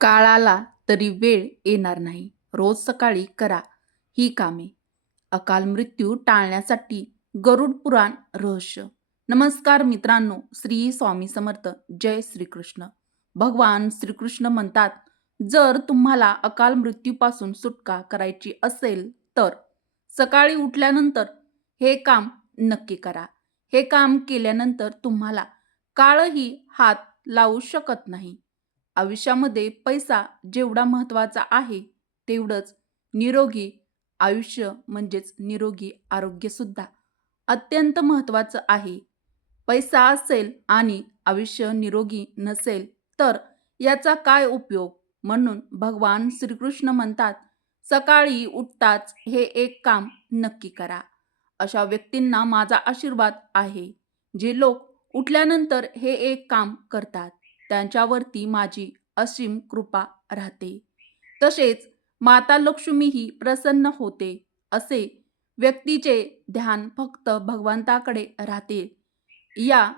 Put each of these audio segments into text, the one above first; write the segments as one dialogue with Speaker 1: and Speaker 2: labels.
Speaker 1: काळाला तरी वेळ येणार नाही. रोज सकाळी करा ही कामे. अकाल मृत्यू टाळण्यासाठी गरुड पुराण रहस्य. नमस्कार मित्रांनो श्री स्वामी समर्थ. जय श्रीकृष्ण. भगवान श्रीकृष्ण म्हणतात जर तुम्हाला अकाल मृत्यूपासून सुटका करायची असेल तर सकाळी उठल्यानंतर हे काम नक्की करा. हे काम केल्यानंतर तुम्हाला काळही हात लावू शकत नाही. आयुष्यामध्ये पैसा जेवढा महत्त्वाचा आहे तेवढंच निरोगी आयुष्य म्हणजेच निरोगी आरोग्यसुद्धा अत्यंत महत्त्वाचं आहे. पैसा असेल आणि आयुष्य निरोगी नसेल तर याचा काय उपयोग? म्हणून भगवान श्रीकृष्ण म्हणतात सकाळी उठताच हे एक काम नक्की करा. अशा व्यक्तींना माझा आशीर्वाद आहे जे लोक उठल्यानंतर हे एक काम करतात. त्यांच्यावरती माझी असीम कृपा राहते. तसेच माता लक्ष्मीही प्रसन्न होते असे व्यक्तीचे ध्यान फक्त भगवंताकडे राहते. या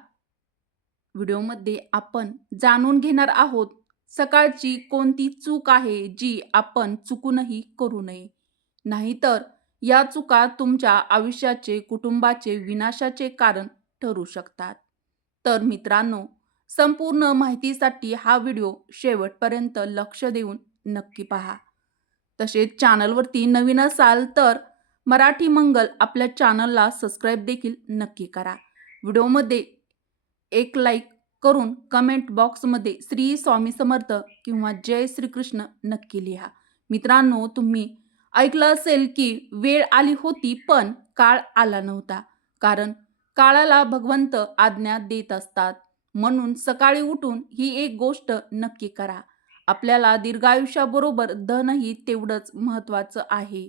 Speaker 1: व्हिडिओमध्ये आपण जाणून घेणार आहोत सकाळची कोणती चूक आहे जी आपण चुकूनही करू नये. नाहीतर या चुका तुमच्या आयुष्याचे कुटुंबाचे विनाशाचे कारण ठरू शकतात. तर मित्रांनो संपूर्ण माहितीसाठी हा व्हिडिओ शेवटपर्यंत लक्ष देऊन नक्की पहा. तसेच चॅनलवरती नवीन असाल तर मराठी मंगल आपल्या चॅनलला सबस्क्राईब देखील नक्की करा. व्हिडिओमध्ये एक लाईक करून कमेंट बॉक्समध्ये श्री स्वामी समर्थ किंवा जय श्रीकृष्ण नक्की लिहा. मित्रांनो तुम्ही ऐकलं असेल की वेळ आली होती पण काळ आला नव्हता. कारण काळाला भगवंत आज्ञा देत असतात. म्हणून सकाळी उठून ही एक गोष्ट नक्की करा. आपल्याला दीर्घायुष्याबरोबर धनही तेवढंच महत्त्वाचं आहे.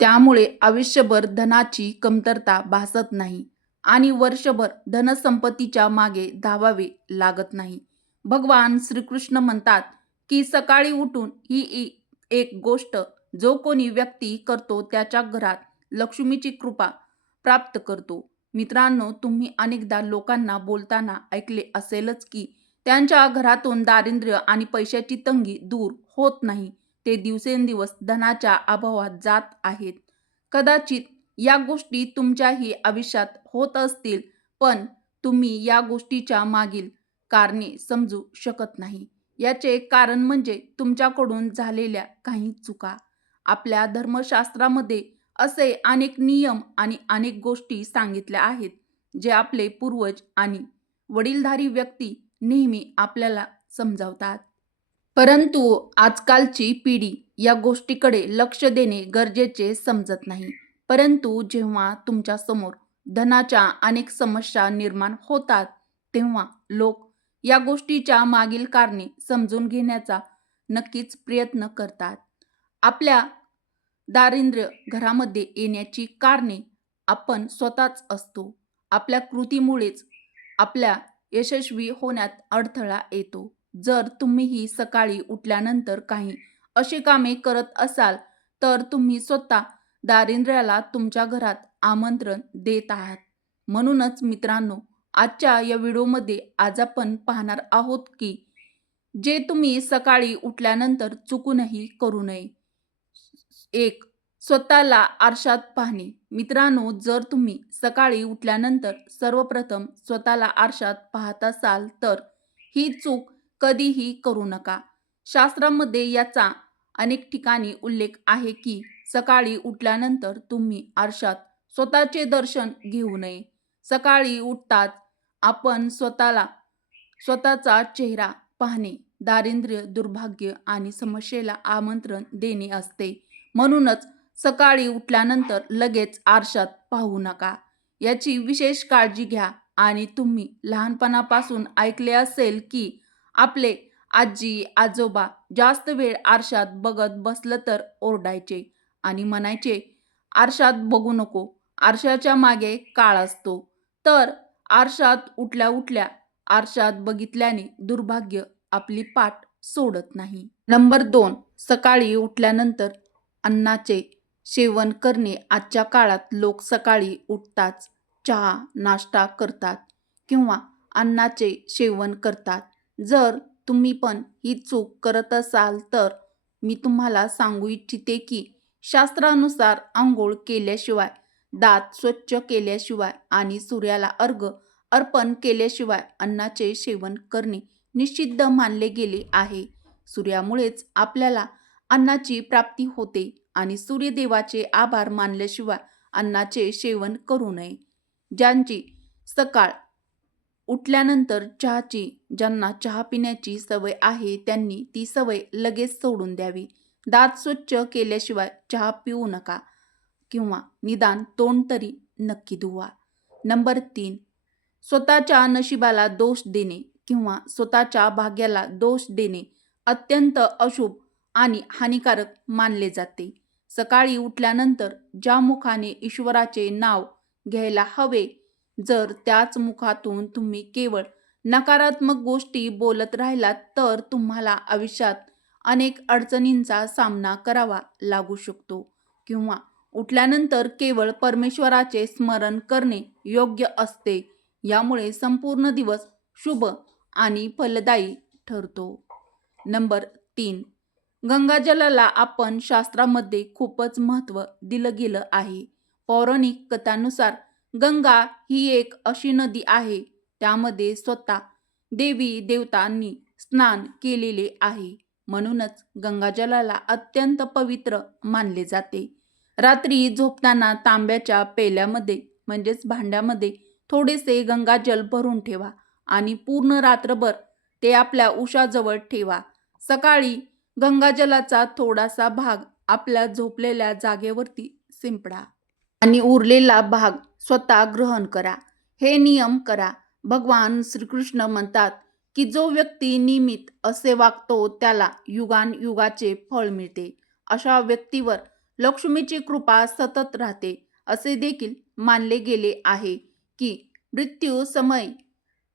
Speaker 1: त्यामुळे आयुष्यभर धनाची कमतरता भासत नाही आणि वर्षभर धनसंपत्तीच्या मागे धावावे लागत नाही. भगवान श्रीकृष्ण म्हणतात की सकाळी उठून ही एक गोष्ट जो कोणी व्यक्ती करतो त्याच्या घरात लक्ष्मीची कृपा प्राप्त करतो. मित्रांनो तुम्ही अनेकदा लोकांना बोलताना ऐकले असेलच की त्यांच्या घरातून दारिद्र्य आणि पैशाची तंगी दूर होत नाही. ते दिवसेंदिवस धनाच्या अभावात जात आहेत. कदाचित या गोष्टी तुमच्याही आयुष्यात होत असतील पण तुम्ही या गोष्टीच्या मागील कारणे समजू शकत नाही. याचे कारण म्हणजे तुमच्याकडून झालेल्या काही चुका. आपल्या धर्मशास्त्रामध्ये असे अनेक नियम आणि अनेक गोष्टी सांगितल्या आहेत जे आपले पूर्वज आणि वडीलधारी व्यक्ती नेहमी आपल्याला समजावतात. परंतु आजकालची पिढी या गोष्टीकडे लक्ष देणे गरजेचे समजत नाही. परंतु जेव्हा तुमच्यासमोर धनाच्या अनेक समस्या निर्माण होतात तेव्हा लोक या गोष्टीच्या मागील कारणे समजून घेण्याचा नक्कीच प्रयत्न करतात. आपल्या दारिद्र्य घरामध्ये येण्याची कारणे आपण स्वतःच असतो. आपल्या कृतीमुळेच आपल्या यशस्वी होण्यात अडथळा येतो. जर तुम्हीही सकाळी उठल्यानंतर काही अशी कामे करत असाल तर तुम्ही स्वतः दारिद्र्याला तुमच्या घरात आमंत्रण देत आहात. म्हणूनच मित्रांनो आजच्या या व्हिडिओमध्ये आज आपण पाहणार आहोत की जे तुम्ही सकाळी उठल्यानंतर चुकूनही करू नये एक. स्वतःला आरशात पाहणे. मित्रांनो जर तुम्ही सकाळी उठल्यानंतर सर्वप्रथम स्वतःला आरशात पाहत असाल तर ही चूक कधीही करू नका. शास्त्रामध्ये याचा अनेक ठिकाणी उल्लेख आहे की सकाळी उठल्यानंतर तुम्ही आरशात स्वतःचे दर्शन घेऊ नये. सकाळी उठताच आपण स्वतःला स्वतःचा चेहरा पाहणे दारिद्र्य दुर्भाग्य आणि समस्येला आमंत्रण देणे असते. म्हणूनच सकाळी उठल्यानंतर लगेच आरशात पाहू नका. याची विशेष काळजी घ्या आणि तुम्ही लहानपणापासून ऐकले असेल की आपले आजी आजोबा जास्त वेळ आरशात बघत बसलं तर ओरडायचे आणि म्हणायचे आरशात बघू नको आरशाच्या मागे काळ असतो तर आरशात उठल्या उठल्या आरशात बघितल्याने दुर्भाग्य आपली पाठ सोडत नाही. नंबर दोन. सकाळी उठल्यानंतर अन्नाचे सेवन करणे आजच्या काळात लोक सकाळी उठताच चहा नाश्ता करतात किंवा अन्नाचे सेवन करतात. जर तुम्ही पण ही चूक करत असाल तर मी तुम्हाला सांगू इच्छिते की शास्त्रानुसार आंघोळ केल्याशिवाय दात स्वच्छ केल्याशिवाय आणि सूर्याला अर्घ अर्पण केल्याशिवाय अन्नाचे सेवन करणे निषिद्ध मानले गेले आहे. सूर्यामुळेच आपल्याला अन्नाची प्राप्ती होते आणि सूर्यदेवाचे आभार मानल्याशिवाय अन्नाचे सेवन करू नये. ज्यांची सकाळ उठल्यानंतर चहाची ज्यांना चहा पिण्याची सवय आहे त्यांनी ती सवय लगेच सोडून द्यावी. दात स्वच्छ केल्याशिवाय चहा पिऊ नका किंवा निदान तोंड तरी नक्की धुवा. नंबर तीन स्वतःच्या नशिबाला दोष देणे किंवा स्वतःच्या भाग्याला दोष देणे अत्यंत अशुभ आणि हानिकारक मानले जाते. सकाळी उठल्यानंतर ज्या मुखाने ईश्वराचे नाव घ्यायला हवे जर त्याच मुखातून तुम्ही केवळ नकारात्मक गोष्टी बोलत राहिलात तर तुम्हाला आयुष्यात अनेक अडचणींचा सामना करावा लागू शकतो. किंवा उठल्यानंतर केवळ परमेश्वराचे स्मरण करणे योग्य असते यामुळे संपूर्ण दिवस शुभ आणि फलदायी ठरतो. नंबर तीन. गंगाजलाला आपण शास्त्रामध्ये खूपच महत्त्व दिलं गेलं आहे. पौराणिक कथानुसार गंगा ही एक अशी नदी आहे. त्यामध्ये स्वतः देवी देवतांनी स्नान केलेले आहे. म्हणूनच गंगाजलाला अत्यंत पवित्र मानले जाते. रात्री झोपताना तांब्याच्या पेल्यामध्ये म्हणजेच भांड्यामध्ये थोडेसे गंगाजल भरून ठेवा आणि पूर्ण रात्रभर ते आपल्या उशाजवळ ठेवा. सकाळी गंगाजलाचा थोडासा भाग आपल्या झोपलेल्या जागेवरती शिंपडा. आणि उरलेला भाग स्वतः ग्रहण करा. हे नियम करा. भगवान श्रीकृष्ण म्हणतात की जो व्यक्ती नियमित असे वागतो त्याला युगान युगाचे फळ मिळते. अशा व्यक्तीवर लक्ष्मीची कृपा सतत राहते असे देखील मानले गेले आहे की मृत्यू समय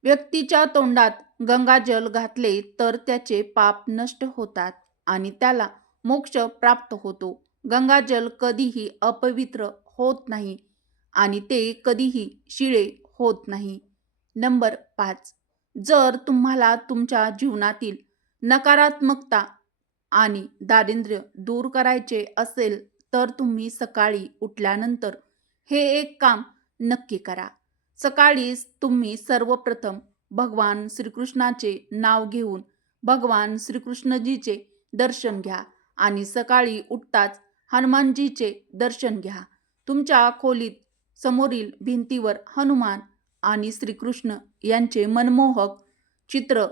Speaker 1: व्यक्तीच्या तोंडात गंगाजल घातले तर त्याचे पाप नष्ट होतात. आणि त्याला मोक्ष प्राप्त होतो. गंगाजल कधीही अपवित्र होत नाही आणि ते कधीही शिळे होत नाही. नंबर पाच. जर तुम्हाला तुमच्या जीवनातील नकारात्मकता आणि दारिद्र्य दूर करायचे असेल तर तुम्ही सकाळी उठल्यानंतर हे एक काम नक्की करा. सकाळीच तुम्ही सर्वप्रथम भगवान श्रीकृष्णाचे नाव घेऊन भगवान श्रीकृष्णजीचे दर्शन घ्या आणि सकाळी उठताच हनुमानजीचे दर्शन घ्या. तुमच्या खोलीत समोरील भिंतीवर हनुमान आणि श्रीकृष्ण यांचे मनमोहक चित्र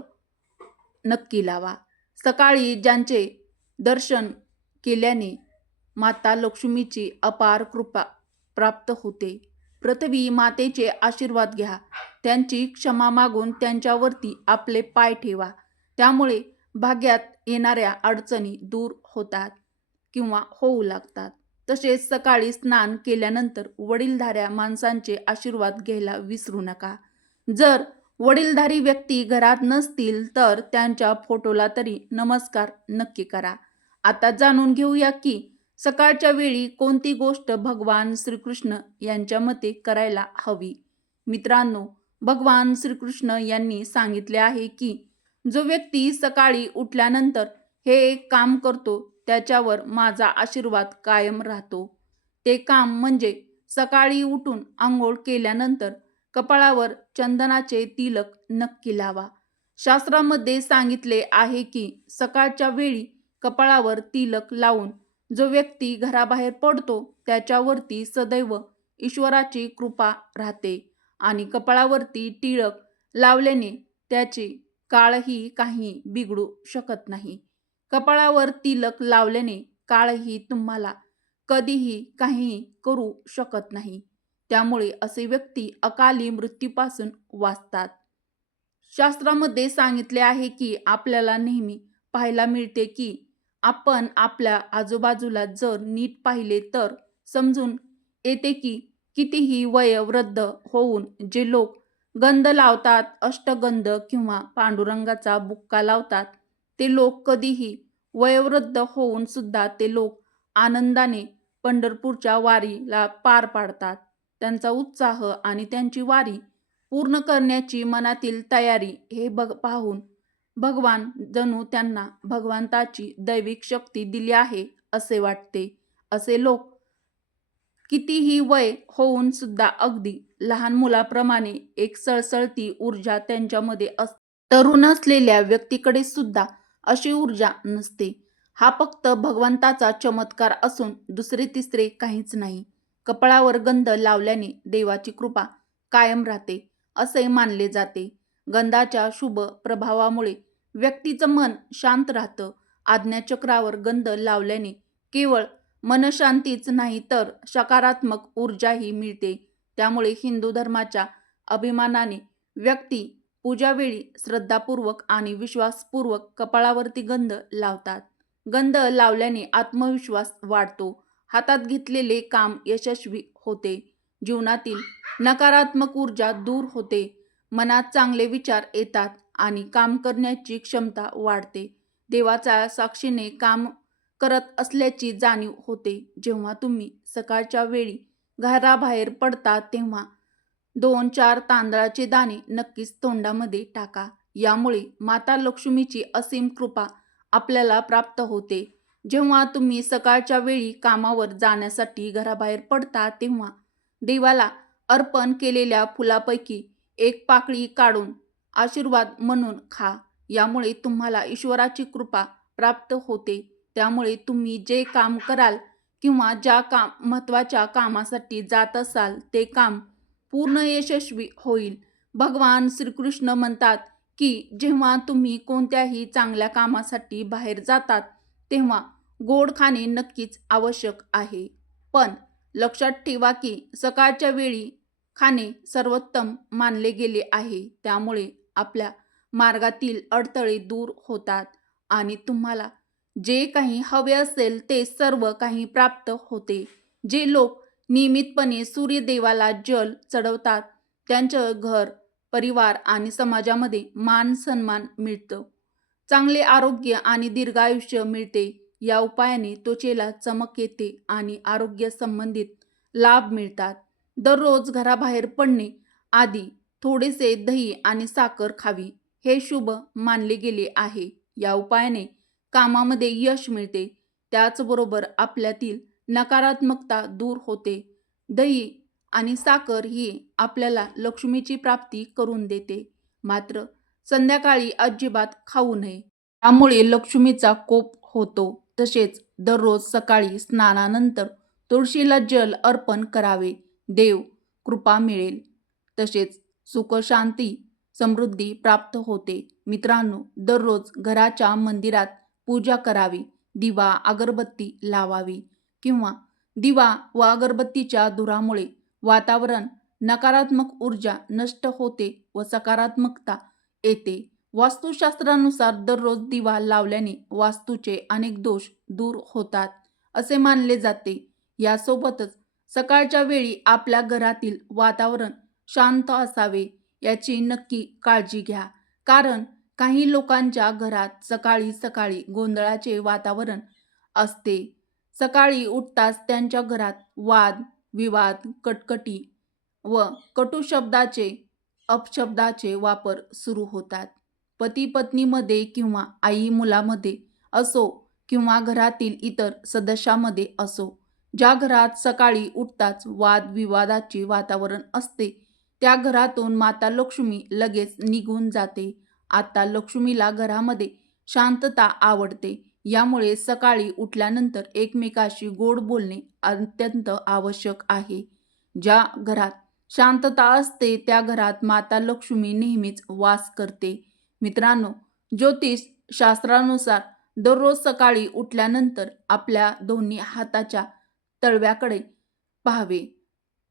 Speaker 1: नक्की लावा. सकाळी ज्यांचे दर्शन केल्याने माता लक्ष्मीची अपार कृपा प्राप्त होते. पृथ्वी मातेचे आशीर्वाद घ्या. त्यांची क्षमा मागून त्यांच्यावरती आपले पाय ठेवा. त्यामुळे भाग्यात येणाऱ्या अडचणी दूर होतात किंवा होऊ लागतात. तसेच सकाळी स्नान केल्यानंतर वडीलधाऱ्या माणसांचे आशीर्वाद घ्यायला विसरू नका. जर वडीलधारी व्यक्ती घरात नसतील तर त्यांच्या फोटोला तरी नमस्कार नक्की करा. आता जाणून घेऊया की सकाळच्या वेळी कोणती गोष्ट भगवान श्रीकृष्ण यांच्या मते करायला हवी? मित्रांनो भगवान श्रीकृष्ण यांनी सांगितले आहे की जो व्यक्ती सकाळी उठल्यानंतर हे एक काम करतो त्याच्यावर माझा आशीर्वाद कायम राहतो. ते काम म्हणजे सकाळी उठून आंघोळ केल्यानंतर कपाळावर चंदनाचे तिलक नक्की लावा. शास्त्रामध्ये सांगितले आहे की सकाळच्या वेळी कपाळावर तिलक लावून जो व्यक्ती घराबाहेर पडतो त्याच्यावरती सदैव ईश्वराची कृपा राहते आणि कपाळावरती टिळक लावल्याने त्याची काळही काही बिघडू शकत नाही. कपाळावर तिलक लावल्याने काळही तुम्हाला कधीही काही करू शकत नाही. त्यामुळे असे व्यक्ती अकाली मृत्यूपासून वाचतात. शास्त्रामध्ये सांगितले आहे की आपल्याला नेहमी पाहायला मिळते की आपण आपल्या आजूबाजूला जर नीट पाहिले तर समजून येते की कितीही वयोवृद्ध होऊन जे लोक गंध लावतात अष्टगंध किंवा पांडुरंगाचा बुक्का लावतात. ते लोक कधीही वयोवृद्ध होऊन सुद्धा ते लोक आनंदाने पंढरपूरच्या वारीला पार पाडतात. त्यांचा उत्साह आणि त्यांची वारी पूर्ण करण्याची मनातील तयारी हे बघ पाहून भगवान जणू त्यांना भगवंताची दैविक शक्ती दिली आहे असे वाटते. असे लोक कितीही वय होऊन सुद्धा अगदी लहान मुलाप्रमाणे एक सळसळती ऊर्जा त्यांच्यामध्ये अस तरुण असलेल्या व्यक्तीकडे सुद्धा अशी ऊर्जा नसते. हा फक्त भगवंताचा चमत्कार असून दुसरे तिसरे काहीच नाही. कपाळावर गंध लावल्याने देवाची कृपा कायम राहते असे मानले जाते. गंधाच्या शुभ प्रभावामुळे व्यक्तीचं मन शांत राहतं. आज्ञाचक्रावर गंध लावल्याने केवळ मनशांतीच नाही तर सकारात्मक ऊर्जाही मिळते. त्यामुळे हिंदू धर्माच्या अभिमानाने व्यक्ती पूजावेळी श्रद्धापूर्वक आणि विश्वासपूर्वक कपाळावरती गंध लावतात. गंध लावल्याने आत्मविश्वास वाढतो. हातात घेतलेले काम यशस्वी होते. जीवनातील नकारात्मक ऊर्जा दूर होते. मनात चांगले विचार येतात आणि काम करण्याची क्षमता वाढते. देवाच्या साक्षीने काम करत असल्याची जाणीव होते. जेव्हा तुम्ही सकाळच्या वेळी घराबाहेर पडता तेव्हा दोन चार तांदळाचे दाणे नक्कीच तोंडामध्ये टाका. यामुळे माता लक्ष्मीची असीम कृपा आपल्याला प्राप्त होते. जेव्हा तुम्ही सकाळच्या वेळी कामावर जाण्यासाठी घराबाहेर पडता तेव्हा देवाला अर्पण केलेल्या फुलापैकी एक पाकळी काढून आशीर्वाद म्हणून खा. यामुळे तुम्हाला ईश्वराची कृपा प्राप्त होते. त्यामुळे तुम्ही जे काम कराल किंवा ज्या काम महत्त्वाच्या कामासाठी जात असाल ते काम पूर्ण यशस्वी होईल. भगवान श्रीकृष्ण म्हणतात की जेव्हा तुम्ही कोणत्याही चांगल्या कामासाठी बाहेर जातात तेव्हा गोड खाणे नक्कीच आवश्यक आहे. पण लक्षात ठेवा की सकाळच्या वेळी खाणे सर्वोत्तम मानले गेले आहे. त्यामुळे आपल्या मार्गातील अडथळे दूर होतात आणि तुम्हाला जे काही हवे असेल ते सर्व काही प्राप्त होते. जे लोक नियमितपणे सूर्यदेवाला जल चढवतात त्यांचं घर परिवार आणि समाजामध्ये मान सन्मान मिळतं. चांगले आरोग्य आणि दीर्घायुष्य मिळते. या उपायाने त्वचेला चमक येते आणि आरोग्य संबंधित लाभ मिळतात. दररोज घराबाहेर पडणे आधी थोडेसे दही आणि साखर खावी हे शुभ मानले गेले आहे. या उपायाने कामामध्ये यश मिळते. त्याचबरोबर आपल्यातील नकारात्मकता दूर होते. दही आणि साखर ही आपल्याला लक्ष्मीची प्राप्ती करून देते. मात्र संध्याकाळी अजिबात खाऊ नये. त्यामुळे लक्ष्मीचा कोप होतो. तसेच दररोज सकाळी स्नानानंतर तुळशीला जल अर्पण करावे. देव कृपा मिळेल. तसेच सुख शांती समृद्धी प्राप्त होते. मित्रांनो दररोज घराच्या मंदिरात पूजा करावी दिवा अगरबत्ती लावावी किंवा दिवा व अगरबत्तीच्या धुरामुळे वातावरण नकारात्मक ऊर्जा नष्ट होते व सकारात्मकता येते. वास्तुशास्त्रानुसार दररोज दिवा लावल्याने वास्तूचे अनेक दोष दूर होतात असे मानले जाते. यासोबतच सकाळच्या वेळी आपल्या घरातील वातावरण शांत असावे याची नक्की काळजी घ्या कारण काही लोकांच्या घरात सकाळी सकाळी गोंधळाचे वातावरण असते. सकाळी उठताच त्यांच्या घरात वाद विवाद कटकटी व कटुशब्दाचे अपशब्दाचे वापर सुरू होतात. पती पत्नीमध्ये किंवा आई मुलामध्ये असो किंवा घरातील इतर सदस्यामध्ये असो ज्या घरात सकाळी उठताच वादविवादाचे वातावरण असते त्या घरातून माता लक्ष्मी लगेच निघून जाते आता लक्ष्मीला घरामध्ये शांतता आवडते. यामुळे सकाळी उठल्यानंतर एकमेकाशी गोड बोलणे अत्यंत आवश्यक आहे. ज्या घरात शांतता असते त्या घरात माता लक्ष्मी नेहमीच वास करते. मित्रांनो ज्योतिष शास्त्रानुसार दररोज सकाळी उठल्यानंतर आपल्या दोन्ही हाताच्या तळव्याकडे पाहावे.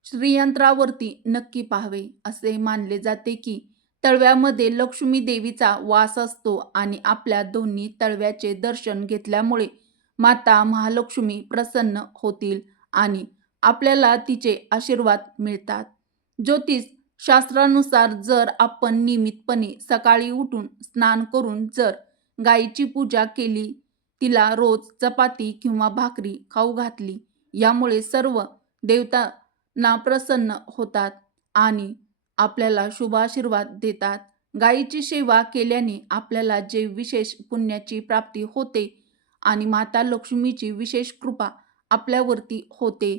Speaker 1: श्रीयंत्रावरती नक्की पाहावे असे मानले जाते की तळव्यामध्ये लक्ष्मी देवीचा वास असतो आणि आपल्या दोन्ही तळव्याचे दर्शन घेतल्यामुळे माता महालक्ष्मी प्रसन्न होतील आणि आपल्याला तिचे आशीर्वाद मिळतात. ज्योतिष शास्त्रानुसार जर आपण नियमितपणे सकाळी उठून स्नान करून जर गायीची पूजा केली तिला रोज चपाती किंवा भाकरी खाऊ घातली यामुळे सर्व देवतांना प्रसन्न होतात आणि आपल्याला शुभाशीर्वाद देतात. गायीची सेवा केल्याने आपल्याला जे विशेष पुण्याची प्राप्ती होते आणि माता लक्ष्मीची विशेष कृपा आपल्यावरती होते.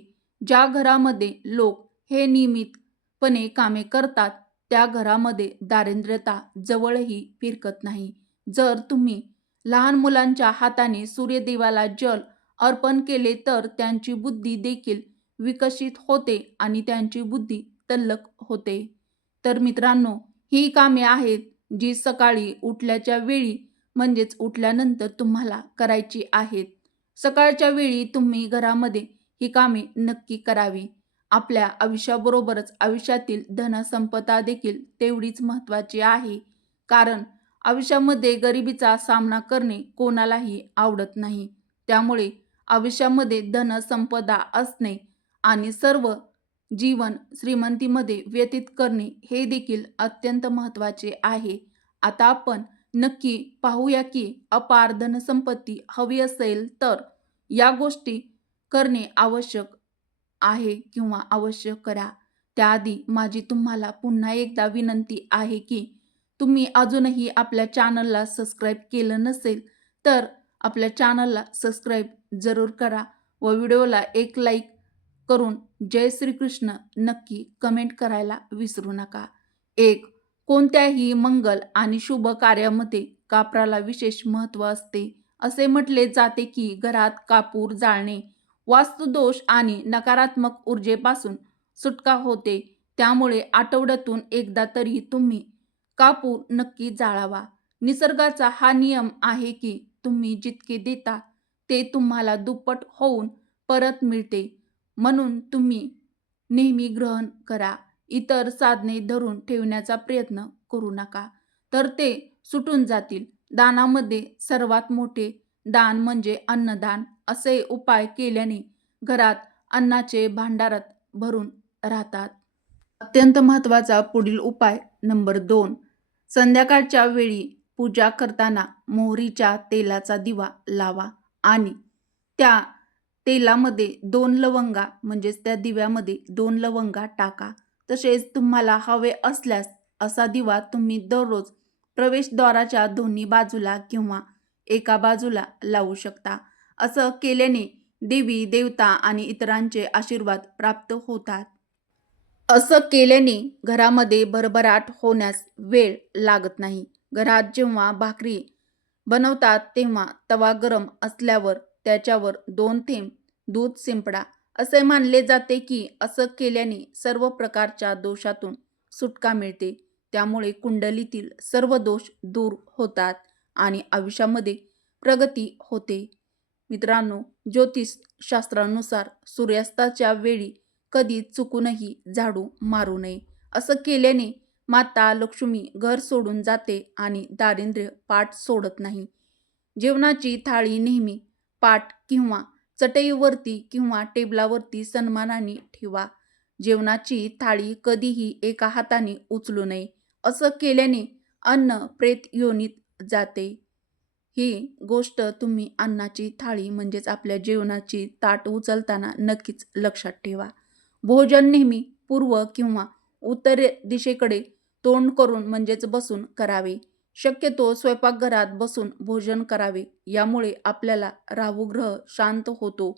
Speaker 1: ज्या घरामध्ये लोक हे नियमितपणे कामे करतात त्या घरामध्ये दारिद्र्यता जवळही फिरकत नाही. जर तुम्ही लहान मुलांच्या हाताने सूर्यदेवाला जल अर्पण केले तर त्यांची बुद्धी देखील विकसित होते आणि त्यांची बुद्धी तल्लक होते. तर मित्रांनो ही कामे आहेत जी सकाळी उठल्याच्या वेळी म्हणजेच उठल्यानंतर तुम्हाला करायची आहेत. सकाळच्या वेळी तुम्ही घरामध्ये ही कामे नक्की करावी. आपल्या आयुष्याबरोबरच आयुष्यातील धनसंपदा देखील तेवढीच महत्त्वाची आहे. कारण आयुष्यामध्ये गरिबीचा सामना करणे कोणालाही आवडत नाही. त्यामुळे आयुष्यामध्ये धनसंपदा असणे आणि सर्व जीवन श्रीमंतीमध्ये व्यतीत करणे हे देखील अत्यंत महत्त्वाचे आहे. आता आपण नक्की पाहूया की अपार धनसंपत्ती हवी असेल तर या गोष्टी करणे आवश्यक आहे किंवा आवश्यक करा. त्याआधी माझी तुम्हाला पुन्हा एकदा विनंती आहे की तुम्ही अजूनही आपल्या चॅनलला सबस्क्राईब केलं नसेल तर आपल्या चॅनलला सबस्क्राईब जरूर करा व व्हिडिओला एक लाईक करून जय श्रीकृष्ण नक्की कमेंट करायला विसरू नका. एक कोणत्याही मंगल आणि शुभ कार्यामध्ये कापराला विशेष महत्त्व असते. असे म्हटले जाते की घरात कापूर जाळणे वास्तुदोष आणि नकारात्मक ऊर्जेपासून सुटका होते. त्यामुळे आठवड्यातून एकदा तरी तुम्ही कापूर नक्की जाळावा. निसर्गाचा हा नियम आहे की तुम्ही जितके देता ते तुम्हाला दुप्पट होऊन परत मिळते. म्हणून तुम्ही नेहमी ग्रहण करा. इतर साधने धरून ठेवण्याचा प्रयत्न करू नका. तर ते सुटून जातील. दानामध्ये सर्वात मोठे दान म्हणजे अन्नदान. असे उपाय केल्याने घरात अन्नाचे भांडारात भरून राहतात. अत्यंत महत्त्वाचा पुढील उपाय नंबर दोन. संध्याकाळच्या वेळी पूजा करताना मोहरीच्या तेलाचा दिवा लावा आणि त्या तेलामध्ये दोन लवंगा म्हणजेच त्या दिव्यामध्ये दोन लवंगा टाका. तसेच तुम्हाला हवे असल्यास असा दिवा तुम्ही दररोज प्रवेशद्वाराच्या दोन्ही बाजूला किंवा एका बाजूला लावू शकता. असं केल्याने देवी देवता आणि इतरांचे आशीर्वाद प्राप्त होतात. असं केल्याने घरामध्ये भरभराट होण्यास वेळ लागत नाही. घरात जेव्हा भाकरी बनवतात तेव्हा तवा गरम असल्यावर त्याच्यावर दोन थेंब दूध शिंपडा असे मानले जाते की असं केल्याने सर्व प्रकारच्या दोषातून सुटका मिळते. त्यामुळे कुंडलीतील सर्व दोष दूर होतात आणि आयुष्यामध्ये प्रगती होते. मित्रांनो ज्योतिषशास्त्रानुसार सूर्यास्ताच्या वेळी कधी चुकूनही झाडू मारू नये. असं केल्याने माता लक्ष्मी घर सोडून जाते आणि दारिद्र्य पाठ सोडत नाही. जेवणाची थाळी नेहमी पाट किंवा चटईवरती किंवा टेबलावरती सन्मानाने ठेवा. जेवणाची थाळी कधीही एका हाताने उचलू नये. असं केल्याने अन्न प्रेत योनीत जाते. ही गोष्ट तुम्ही अन्नाची थाळी म्हणजेच आपल्या जेवणाची ताट उचलताना नक्कीच लक्षात ठेवा. भोजन नेहमी पूर्व किंवा उत्तर दिशेकडे तोंड करून म्हणजेच बसून करावे. शक्यतो स्वयंपाकघरात बसून भोजन करावे यामुळे आपल्याला राहुग्रह शांत होतो.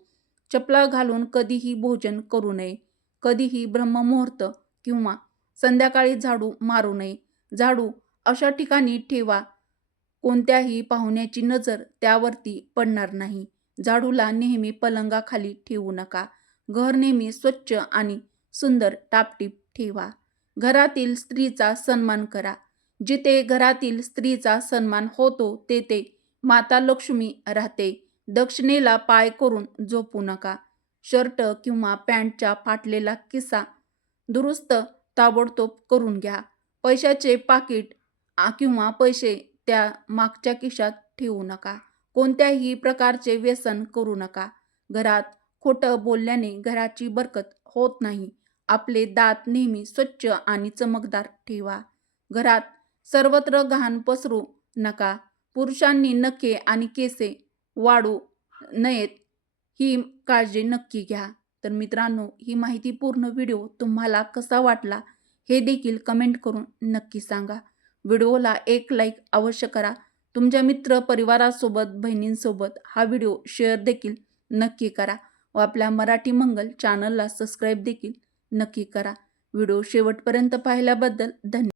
Speaker 1: चपला घालून कधीही भोजन करू नये कधीही ब्रह्ममुहूर्त किंवा संध्याकाळी झाडू मारू नये. झाडू अशा ठिकाणी ठेवा कोणत्याही पाहुण्याची नजर त्यावरती पडणार नाही. झाडूला नेहमी पलंगाखाली ठेवू नका. घर नेहमी स्वच्छ आणि सुंदर टापटीप ठेवा. घरातील स्त्रीचा सन्मान करा. जिथे घरातील स्त्रीचा सन्मान होतो तेथे माता लक्ष्मी राहते. दक्षिणेला पाय करून झोपू नका. शर्ट किंवा पॅन्टच्या फाटलेला किस्सा दुरुस्त ताबडतोब करून घ्या. पैशाचे पाकिट किंवा पैसे त्या मागच्या खिशात ठेवू नका. कोणत्याही प्रकारचे व्यसन करू नका. घरात खोटं बोलल्याने घराची बरकत होत नाही. आपले दात नेहमी स्वच्छ आणि चमकदार ठेवा. घरात सर्वत्र घाण पसरू नका. पुरुषांनी नखे आणि केसे वाढू नयेत ही काळजी नक्की घ्या. तर मित्रांनो ही माहितीपूर्ण व्हिडिओ तुम्हाला कसा वाटला हे देखील कमेंट करून नक्की सांगा. व्हिडिओला एक लाईक अवश्य करा. तुमच्या मित्र परिवारासोबत बहिणींसोबत हा व्हिडिओ शेअर देखील नक्की करा व आपल्या मराठी मंगल चॅनलला सबस्क्राईब देखील नक्की करा. व्हिडिओ शेवटपर्यंत पाहिल्याबद्दल धन्यवाद